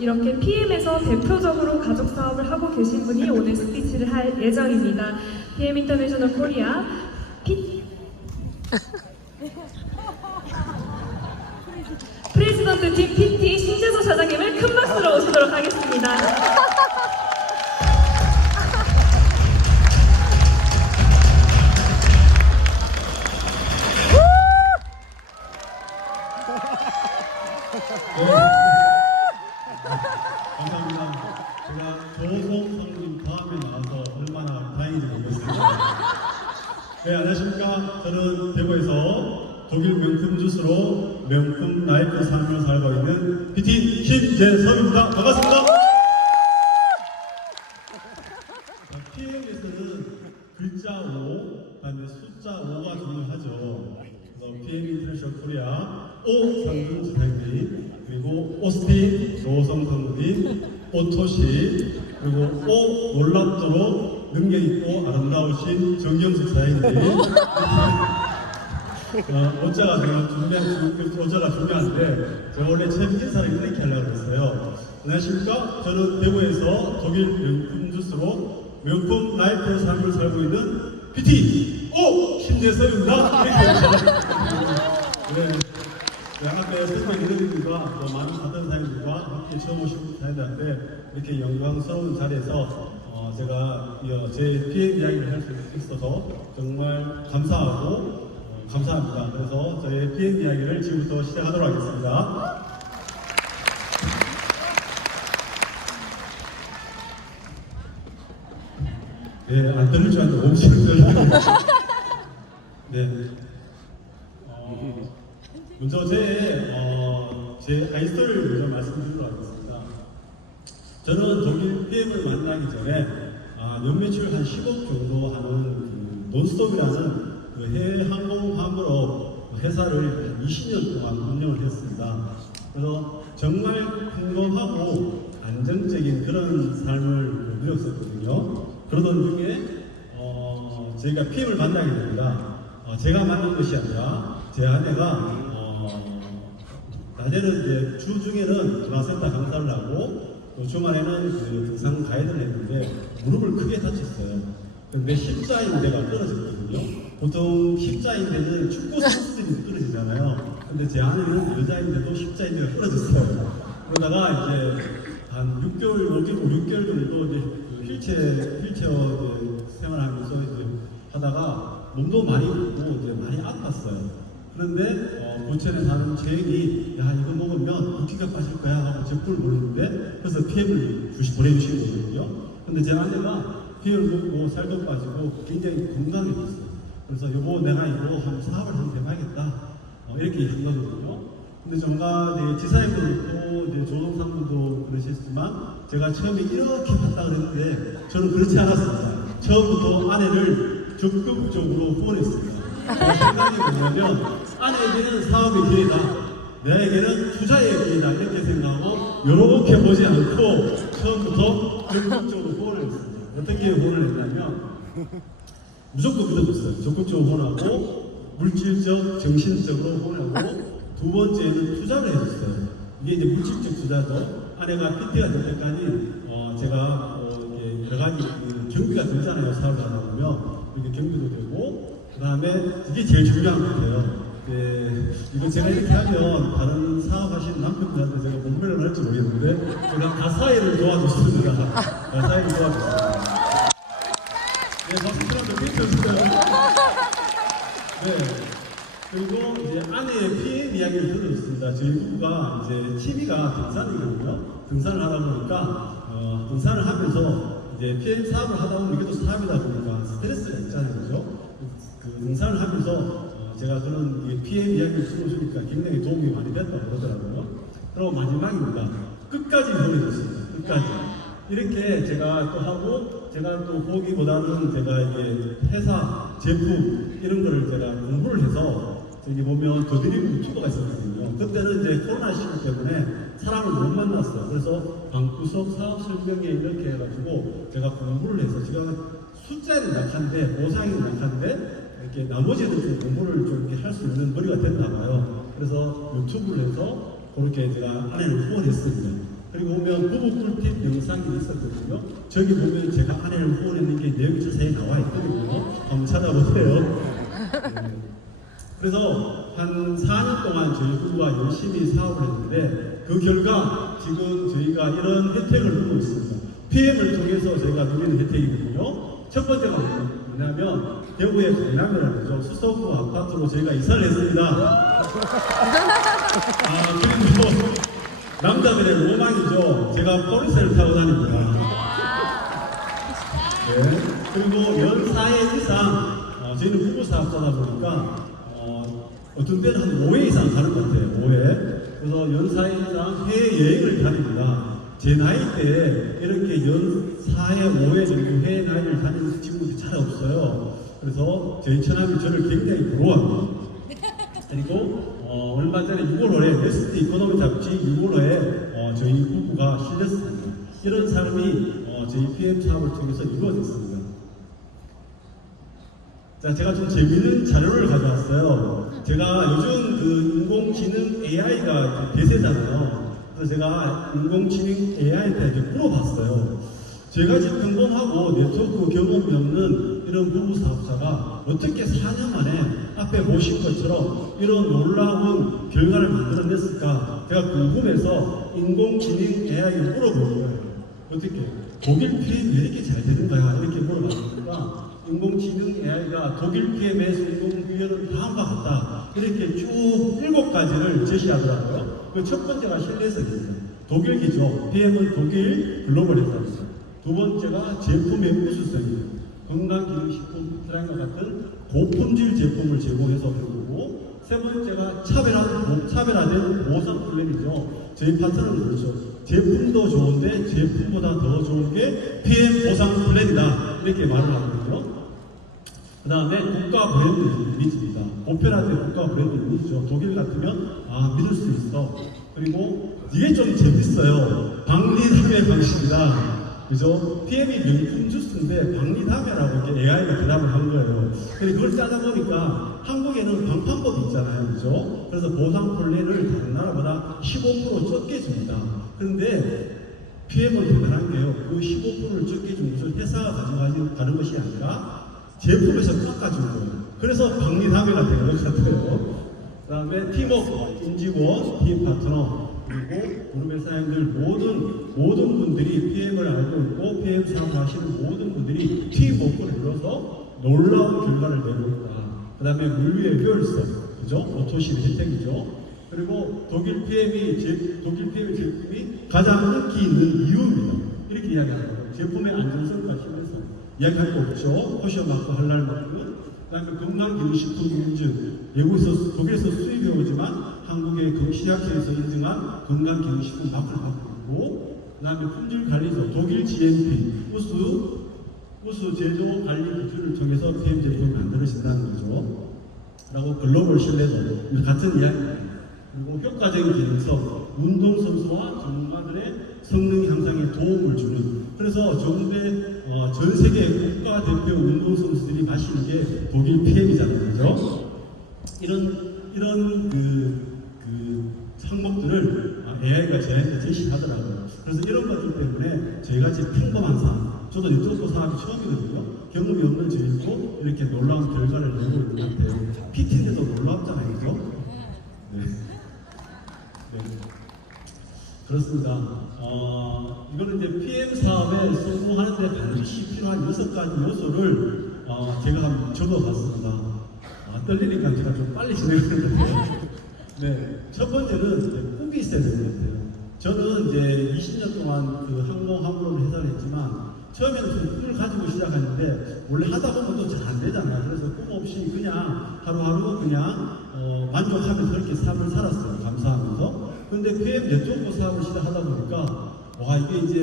이렇게 PM에서 대표적으로 가족 사업을 하고 계신 분이 오늘 스피치를 할 예정입니다. PM 인터내셔널 코리아 프레지던트 팀 PT 신재수 사장님을 큰 박수로 오시도록 하겠습니다. 감사합니다. 제가 조성 성님 다음에 나와서 얼마나 다행인지 모르겠습니다. 네, 안녕하십니까. 저는 대구에서 독일 명품 주스로 명품 라이프 삶을 살고 있는 PT 신재섭입니다. 반갑습니다. PM에서는 글자 5, 그다음에 숫자 5가 중요하죠. 그래서 PM 인터내셔널 코리아 오상준 지사님, 그리고 오스틴 조성 성님, 오토시, 그리고 오 놀랍도록 능력있고 아름다우신 정경수 사장님. 오자가 오자가 중요한데 제가 원래 제 인사를 이렇게 하려고 했어요. 안녕하십니까? 저는 대구에서 독일 명품 주스로 명품 라이프 삶을 살고 있는 PT 오 신재섭입니다. 네. 앞에 선배 리더님과 또 많은 다른 사장님들과 함께 처음 오신 사장님들한테 이렇게 영광스러운 자리에서 제가 제 PM 이야기를 할 수 있어서 정말 감사하고 감사합니다. 그래서 저의 PM 이야기를 지금부터 시작하도록 하겠습니다. 네, 안 들릴 줄 알았는데 엄청 들려요. 네. 먼저 제 아이스토리를 먼저 말씀드리도록 하겠습니다. 저는 독일 PM을 만나기 전에 연매출 한 10억 정도 하는 논스톱이라는 해외 항공함으로 회사를 한 20년 동안 운영을 했습니다. 그래서 정말 평범하고 안정적인 그런 삶을 누렸었거든요. 그러던 중에 저희가 PM을 만나게 됩니다. 제가 만난 것이 아니라 제 아내가 낮에는 이제 주중에는 문화센터 강사를 하고 또 주말에는 그 등산 가이드를 했는데 무릎을 크게 다쳤어요. 근데 십자인대가 떨어졌거든요. 보통 십자인대는 축구 선수들이 떨어지잖아요. 근데 제 아내는 여자인데도 십자인대가 떨어졌어요. 그러다가 이제 한 6개월 정도 이제 휠체어 생활하면서 이제 하다가 몸도 많이 붓고 이제 많이 아팠어요. 그런데 고천에 사는 제인이 야 이거 먹으면 붓기가 빠질 거야 하고 제품을 모르는데 그래서 PM을 보내주신 거거든요. 근데 제 아내가 PM을 먹고 살도 빠지고 굉장히 건강해졌어요. 그래서 여보 내가 이거 한번 사업을 한번 해봐야겠다 이렇게 한 거거든요. 근데 정말 지사님도 그렇고 이제 조동상분도 그러셨지만 제가 처음에 이렇게 봤다 그랬는데 저는 그렇지 않았습니다. 처음부터 아내를 적극적으로 후원했습니다. 생각이 뭐냐면 아내에게는 사업의 기회다, 내에게는 투자의 기회다 이렇게 생각하고 이렇게 보지 않고 처음부터 적극적으로 후원을 했습니다. 어떻게 후원을 했냐면 무조건 믿어줬어요. 적극적으로 후원하고 물질적, 정신적으로 후원하고 두 번째는 투자를 해줬어요. 이게 이제 물질적 투자죠. 아내가 PT가 될 때까지 제가 여러 가지 경비가 들잖아요. 사업을 하다 보면 이게 경비도 되고 그 다음에 이게 제일 중요한 것 같아요. 이거 제가 이렇게 하면 다른 사업하시는 남편들한테 제가 몸매를 할지 모르겠는데 제가 다 사회를 도와줬습니다. 사회를 도와줬습니다. 네, 박수처럼 멘트 주세요. 네. 그리고 이제 아내의 PM 이야기를 들었습니다. 저희 부부가 이제 취미가 등산이거든요. 등산을 하다 보니까 등산을 하면서 이제 PM 사업을 하다 보면 이게 또 사업이다 보니까 스트레스가 있잖아요, 그죠? 그 등산을 하면서 제가 그런 PM 이야기를 들어주니까 굉장히 도움이 많이 됐다고 그러더라고요. 그리고 마지막입니다. 끝까지 보내줬습니다. 끝까지. 이렇게 제가 또 하고, 제가 또 보기보다는 제가 이게 회사, 제품, 이런 거를 제가 공부를 해서, 저기 보면 더드림 유튜버가 있었거든요. 그때는 이제 코로나 시기 때문에 사람을 못 만났어요. 그래서 방구석 사업 설명회 이렇게 해가지고 제가 공부를 해서 제가 숫자는 약한데, 보상은 약한데, 이렇게 나머지 애들 공부를 좀 이렇게 할 수 있는 머리가 됐나 봐요. 그래서 유튜브를 해서 그렇게 제가 아내를 후원했습니다. 그리고 보면 부부 꿀팁 영상이 있었거든요. 저기 보면 제가 아내를 후원했는 게 내용이 자세히 나와 있거든요. 한번 찾아보세요. 네. 그래서 한 4년 동안 저희 부부가 열심히 사업을 했는데 그 결과 지금 저희가 이런 혜택을 누리고 있습니다. PM을 통해서 저희가 누리는 혜택이거든요. 첫 번째가 뭐냐면 대구의 강남이라는 거죠. 수서구 아파트로 저희가 이사를 했습니다. 그리고 남자들의 로망이죠. 제가 포르쉐를 타고 다닙니다. 네. 그리고 연 4회 이상 저희는 부부 사업자다 보니까 어떤 때는 한 5회 이상 가는 것 같아요. 5회. 그래서 연 4회 이상 해외여행을 다닙니다. 제 나이 때 이렇게 연 4회, 5회 정도 해외여행을 다니는 친구들이 잘 없어요. 그래서 저희 처남이 저를 굉장히 부러워합니다. 그리고 얼마 전에 6월호에 베스트 이코노미 잡지 6월호에 저희 부부가 실렸습니다. 이런 삶이 저희 PM 사업을 통해서 이루어졌습니다. 자, 제가 좀 재밌는 자료를 가져왔어요. 제가 요즘 그 인공지능 AI가 대세잖아요. 그래서 제가 인공지능 AI한테 물어봤어요. 제가 지금 평범하고 네트워크 경험이 없는 이런 부부 사업자가 어떻게 4년 만에 앞에 보신 것처럼 이런 놀라운 결과를 만들어냈을까? 제가 궁금해서 인공지능 AI에 물어본 거예요. 어떻게? 독일 PM이 왜 이렇게 잘 되는 거야? 이렇게 물어봤으니까 인공지능 AI가 독일 PM의 성공 비율은 다음과 같다. 이렇게 쭉 7가지를 제시하더라고요. 그 첫 번째가 신뢰성입니다. 독일기죠. PM은 독일 글로벌 회사입니다. 두 번째가 제품의 우수성입니다. 건강기능식품 트라이과 같은 고품질 제품을 제공해서 배우고, 세 번째가 차별화된 보상 플랜이죠. 저희 파트너는 그렇죠. 제품도 좋은데 제품보다 더 좋은 게 PM 보상 플랜이다. 이렇게 말을 하거든요. 그 다음에 국가 브랜드 이미지입니다. 오페라의 국가 브랜드 이미지죠. 독일 같으면 믿을 수 있어. 그리고 이게 좀 재밌어요. 박리담의 방식이다. 그죠? PM이 명품 주스인데 박리담회라고 이렇게 AI가 대답을 한 거예요. 근데 그걸 짜다 보니까 한국에는 방판법이 있잖아요. 그죠? 그래서 보상 플랜을 다른 나라보다 15% 적게 줍니다. 그런데 PM은 대단한 게요. 그 15%를 적게 준 것을 회사가 가져가는 것이 아니라 제품에서 깎아준 거예요. 그래서 박리담회가 된 것 같아요. 그 다음에 팀워크, 임직원, 팀 파트너, 그리고 그룹의 사장들 모든 분들이 PM을 알고 있고 PM 사업을 하시는 모든 분들이 팀워크를 이뤄서 놀라운 결과를 내고 있다. 그 다음에 물류의 효율성, 그죠? 오토실 혜택이죠. 그리고 독일 PM의 제품이 가장 인기 있는 이유입니다. 이렇게 이야기하는 거예요. 제품의 안전성과 신뢰성 이야기할 거 없죠. 포션 맞고 할 날만큼은. 그 다음에 건강기능식품 인증, 외국에서 독일에서 수입해 오지만 한국의 그 시약처에서 인증한 건강기능식품 마크를 받고 있고, 그 다음에 품질관리소 독일 GMP 우수 제조 관리 기준을 통해서 PM 제품이 만들어진다는 거죠. 라고 글로벌 신뢰도 같은 이야기입니다. 그리고 효과적인 기능성, 운동선수와 전문가들의 성능 향상에 도움을 주는, 그래서 정부의 전 세계 국가대표 운동선수들이 마시는 게 독일 PM이잖아요. 그죠? 이런 항목들을 AI가 저희한테 제시하더라고요. 그래서 이런 것들 때문에 저희같이 평범한 사람, 저도 네트워크 사업이 처음이거든요. 경험이 없는 저희도 이렇게 놀라운 결과를 내고 있는 것 같아요. PT인데도 놀랍잖아요. 그죠? 네. 그렇습니다. 이거는 이제 PM 사업에 성공하는데 반드시 필요한 6가지 요소를 제가 한번 적어봤습니다. 떨리니까 제가 좀 빨리 진행하는 것 같아요. 네. 첫 번째는 꿈이 있어야 되는 것 같아요. 저는 이제 20년 동안 그 항공을 회사를 했지만, 처음에는 좀 꿈을 가지고 시작하는데, 원래 하다 보면 또 잘 안 되잖아요. 그래서 꿈 없이 그냥 하루하루 그냥 만족하면서 그렇게 삶을 살았어요. 감사하면서. 근데 PM 네트워크 사업을 시작하다 보니까, 이게 이제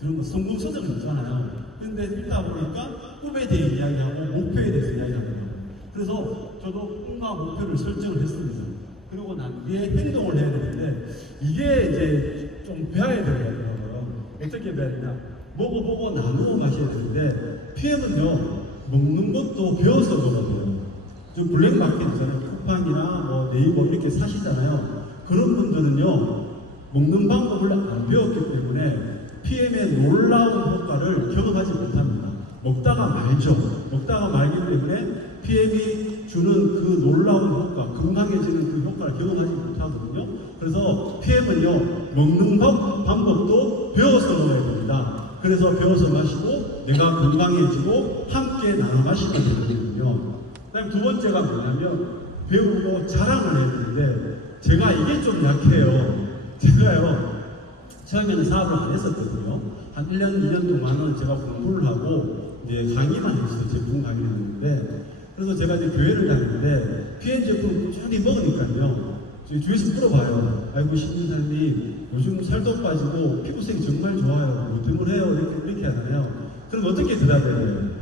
그런 거 성공 서적은 있잖아요. 근데 읽다 보니까 꿈에 대해 이야기하고 목표에 대해서 이야기합니다. 그래서 저도 꿈과 목표를 설정을 했습니다. 그리고 난 뒤에 행동을 해야 되는데, 이게 이제 좀 배워야 되더라고요. 어떻게 배워야 되냐? 먹어보고 나누어 마셔야 되는데, PM은요, 먹는 것도 배워서 먹어야 돼요. 좀 블랙마켓 있잖아요. 쿠팡이나 네이버 이렇게 사시잖아요. 그런 분들은요, 먹는 방법을 안 배웠기 때문에 PM의 놀라운 효과를 경험하지 못합니다. 먹다가 말죠. 먹다가 말기 때문에 PM이 주는 그 놀라운 효과, 건강해지는 그 효과를 경험하지 못하거든요. 그래서 PM은요, 먹는 방법도 배워서 먹어야 됩니다. 그래서 배워서 마시고 내가 건강해지고 함께 나눠 마시면 되거든요. 그다음 두 번째가 뭐냐면 배우고 자랑을 해야 되는데 제가 이게 좀 약해요. 제가요 처음에는 사업을 안 했었거든요. 한 1년, 2년 동안은 제가 공부를 하고 이제 강의만 했어요. 제품 강의를 했는데 그래서 제가 이제 교회를 다니는데 PM 제품을 꾸준히 먹으니까요. 저희 주위에서 물어봐요. 아이고 신진사님 요즘 살도 빠지고 피부색이 정말 좋아요. 뭐 때문에 해요? 이렇게 하잖아요. 그럼 어떻게 대답해야 돼요?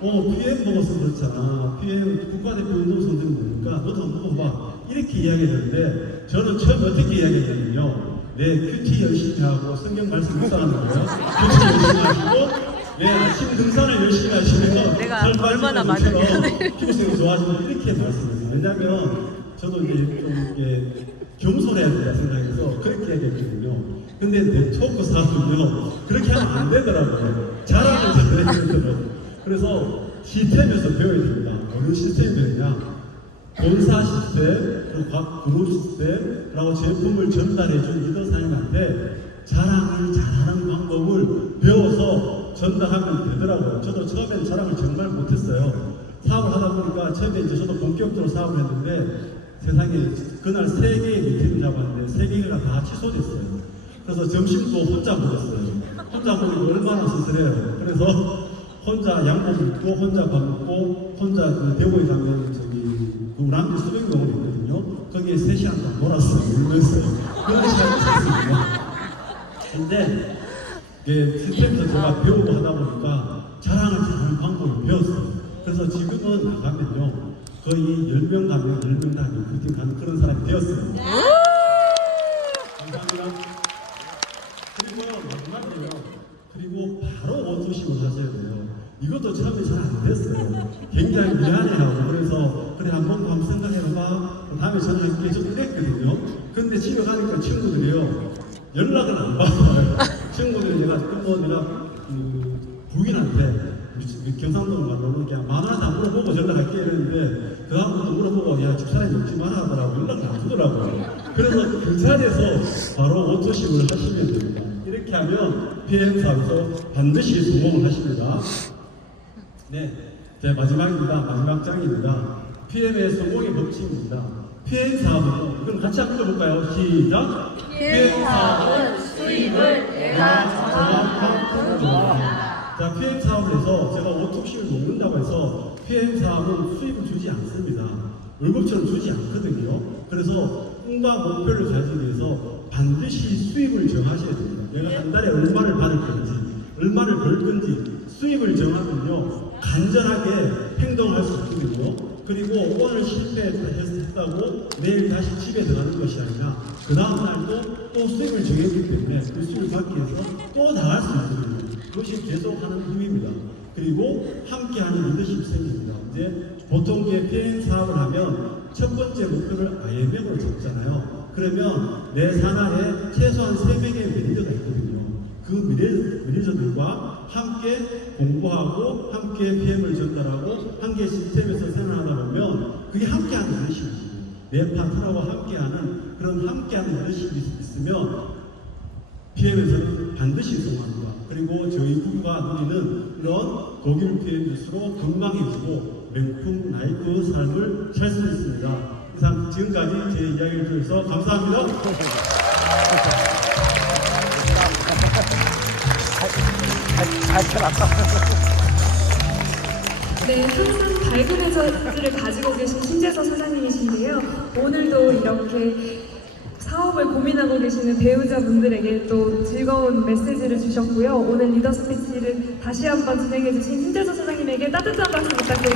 PM 먹어서 그렇잖아. PM 국가대표 운동선수 먹으니까 너도 한번 먹어봐. 이렇게 이야기했는데 저는 처음 어떻게 이야기했냐면요. 내 큐티 열심히 하고 성경 말씀 묵상하는 거예요. 큐티 열심히 하시고 내 아침 등산을 열심히 하시면 내가 얼마나 많은 피부색이 좋아지면 이렇게 말씀드려요. 왜냐하면 저도 이제 좀 이게 겸손해야 된다 생각해서 그렇게 얘기했거든요. 근데 네트워크 사업은요 그렇게 하면 안 되더라고요. 자랑을 잘해야 되더라고요. 그래서 시스템에서 배워야 됩니다. 어느 시스템이 되느냐? 본사 시스템, 그리고 각 그룹 시스템, 제품을 전달해준 리더 사장님한테 자랑을 잘하는 방법을 배워서 전달하면 되더라고요. 저도 처음엔 자랑을 정말 못했어요. 사업을 하다 보니까 처음에 이제 저도 본격적으로 사업을 했는데 세상에 그날 3개의 미팅을 잡았는데 3개가 다 취소됐어요. 그래서 점심도 혼자 먹었어요. 혼자 먹으니 얼마나 쓸쓸해요. 그래서 혼자 양복 입고 혼자 밥 먹고 혼자 그 대구에 가면 저기 그 우람지 수백동을 있거든요. 거기에 3시간 동안 놀았어요. 울면서 그런 시간이 있었습니다. 근데 시스템에서 제가 배우고 하다 보니까 자랑을 잘하는 방법을 배웠어요. 그래서 지금은 나가면요 거의 10명 가면 10명 다 미팅 가는 그런 사람이 되었습니다. 감사합니다. 그리고 마지막으로요. 그리고 바로 원소식을 하셔야 돼요. 이것도 처음에 잘 안 됐어요. 굉장히 미안해하고 그래서 그래 한번 생각해봐. 다음에 전화할게 좀 이랬거든요. 근데 집에 가니까 친구들이요 연락을 안 받아요. 친구들이 내가 부인한테 경상도로 가면 그냥 만화도 안 물어보고 연락할게 이랬는데 그 다음부터 물어보고 야 집사람이 먹지 마라 하더라고. 연락을 안 주더라고요. 그래서 그 자리에서 바로 원소식을 하시면 됩니다. 이렇게 하면 PM 사업에서 반드시 성공을 하십니다. 네, 제 마지막입니다. 마지막 장입니다. PM의 성공의 법칙입니다. PM 사업은 그럼 같이 한번 읽어볼까요? 시작. PM 사업은 수입을 내가 정한 만큼 자, PM 사업에서 제가 5특식을 먹는다고 해서 PM 사업은 수입을 주지 않습니다. 월급처럼 주지 않거든요. 그래서 꿈과 목표를 가지기 위해서 반드시 수입을 정하셔야 됩니다. 내가 한 달에 얼마를 받을 건지, 얼마를 벌 건지 수입을 정하면요 간절하게 행동할 수 있거든요. 그리고 오늘 실패했다고 내일 다시 집에 들어가는 것이 아니라 그 다음 날도 또 수입을 정했기 때문에 그 수입을 받기 위해서 또 나갈 수 있거든요. 그것이 계속하는 힘입니다. 그리고 함께하는 리더십이 생깁니다. 이제 보통 PM 사업을 하면 첫 번째 목표를 IMM으로 잡잖아요. 그러면 내 산하에 최소한 3명의 매니저가 있거든요. 그 매니저들과 함께 공부하고 함께 PM을 전달하고 함께 시스템에서 생활하다 보면 그게 함께하는 리더십이에요. 내 파트너와 함께하는 그런 함께하는 리더십이 있으면 PM에서는 반드시 성공합니다. 그리고 저희 부가 누리는 이런 독일 PM 주스로 건강해지고 명품 라이프 삶을 살 수 있습니다. 이상 지금까지 제 이야기를 들어주셔서 감사합니다. 네, 항상 밝은 에너지를 가지고 계신 신재서 사장님이신데요. 오늘도 이렇게 사업을 고민하고 계시는 배우자분들에게 또 즐거운 메시지를 주셨고요. 오늘 리더 스피치를 다시 한번 진행해주신 신재서 사장님에게 따뜻한 박수 부탁드립니다.